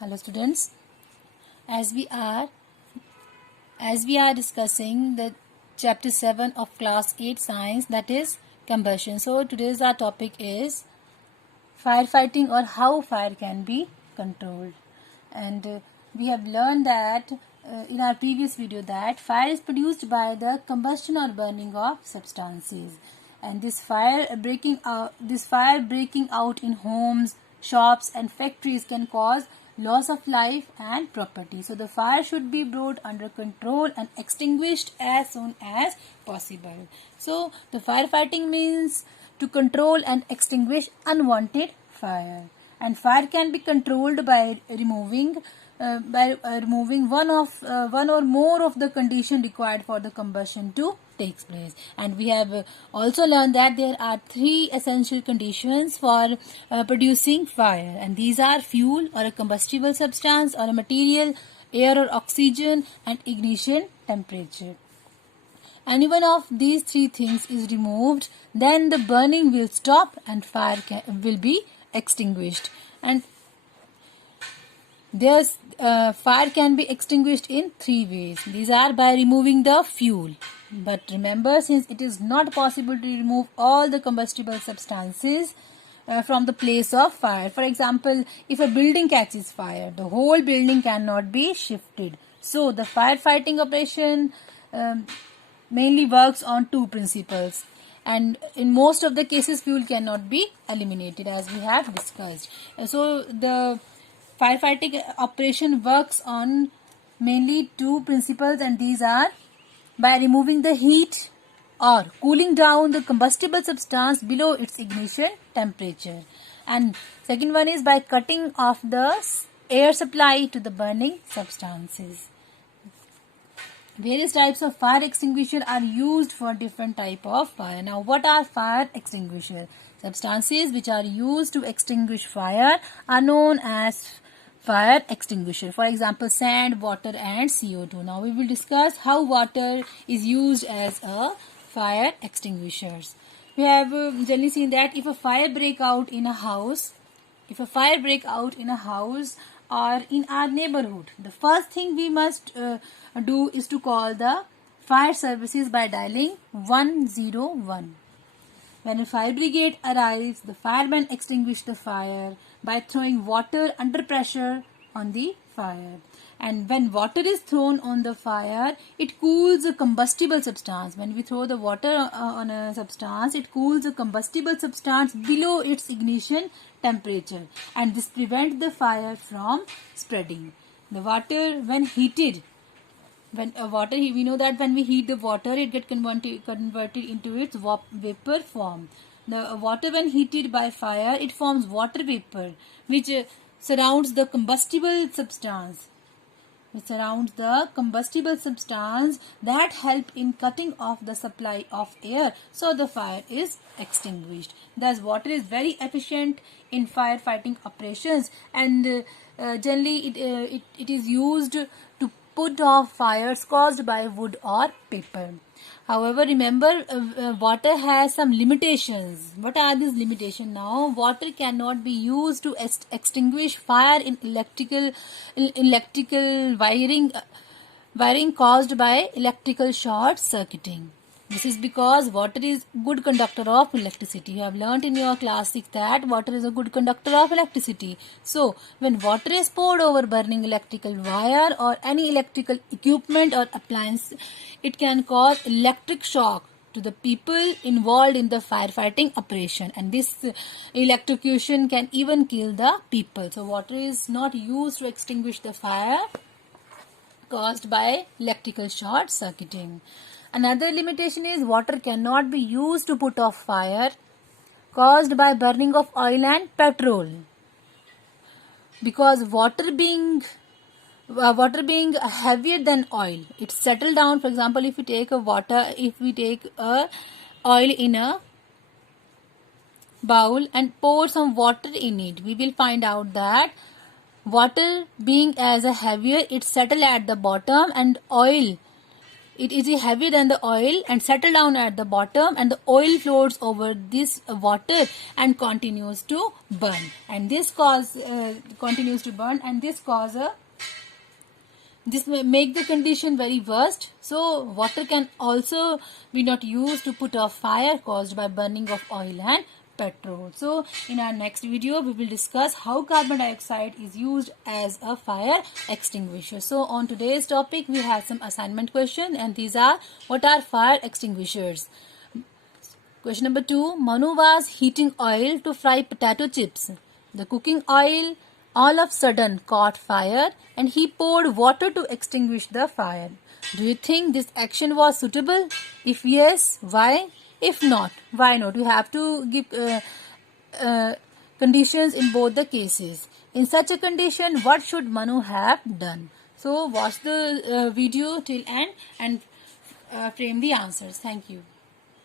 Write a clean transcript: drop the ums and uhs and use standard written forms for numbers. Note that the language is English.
Hello students, as we are discussing the chapter 7 of class 8 science, that is combustion. So today's our topic is firefighting, or how fire can be controlled. And we have learned that in our previous video that fire is produced by the combustion or burning of substances, and this fire breaking out in homes, shops and factories can cause loss of life and property. So the fire should be brought under control and extinguished as soon as possible. So the firefighting means to control and extinguish unwanted fire, and fire can be controlled by removing one or more of the condition required for the combustion to takes place. And we have also learned that there are three essential conditions for producing fire, and these are fuel or a combustible substance or a material, air or oxygen, and ignition temperature. Any one of these three things is removed, then the burning will stop and fire will be extinguished. And fire can be extinguished in three ways. These are by removing the fuel. But remember, since it is not possible to remove all the combustible substances from the place of fire. For example, if a building catches fire, the whole building cannot be shifted. So the firefighting operation mainly works on two principles, and in most of the cases fuel cannot be eliminated, as we have discussed. So the firefighting operation works on mainly two principles, and these are by removing the heat or cooling down the combustible substance below its ignition temperature, and second one is by cutting off the air supply to the burning substances. Various types of fire extinguisher are used for different type of fire. Now, what are fire extinguisher? Substances which are used to extinguish fire are known as fire extinguisher. For example, sand, water and CO2. Now, we will discuss how water is used as a fire extinguisher. We have generally seen that if a fire break out in a house, or in our neighborhood, the first thing we must do is to call the fire services by dialing 101. When a fire brigade arrives, the firemen extinguish the fire by throwing water under pressure on the fire. And when water is thrown on the fire, it cools a combustible substance. When we throw the water on a substance, it cools a combustible substance below its ignition temperature, and this prevents the fire from spreading. The water, when heated, we know that when we heat the water, it gets converted into its vapor form. The water, when heated by fire, it forms water vapor, which surrounds the combustible substance. That help in cutting off the supply of air, so the fire is extinguished. Thus, water is very efficient in firefighting operations, and generally it is used to put off fires caused by wood or paper. However, remember, water has some limitations. What are these limitations now? Water cannot be used to extinguish fire in electrical wiring caused by electrical short circuiting. This is because water is good conductor of electricity. You have learnt in your class 6 that water is a good conductor of electricity. So, when water is poured over burning electrical wire or any electrical equipment or appliance, it can cause electric shock to the people involved in the firefighting operation, and this electrocution can even kill the people. So, water is not used to extinguish the fire caused by electrical short circuiting. Another limitation is water cannot be used to put off fire caused by burning of oil and petrol, because water being heavier than oil, it settle down. For example, if we take a oil in a bowl and pour some water in it, we will find out that water being as a heavier, it settle at the bottom, and oil it is heavier than the oil and settle down at the bottom, and the oil floats over this water and continues to burn, and this this may make the condition very worst. So water can also be not used to put off fire caused by burning of oil and petrol. So in our next video we will discuss how carbon dioxide is used as a fire extinguisher. So on today's topic we have some assignment questions, and these are: what are fire extinguishers? Question number 2. Manu was heating oil to fry potato chips. The cooking oil all of sudden caught fire and he poured water to extinguish the fire. Do you think this action was suitable? If yes, why? If not, why not? You have to give conditions in both the cases. In such a condition, what should Manu have done? So watch the video till end and frame the answers. Thank you.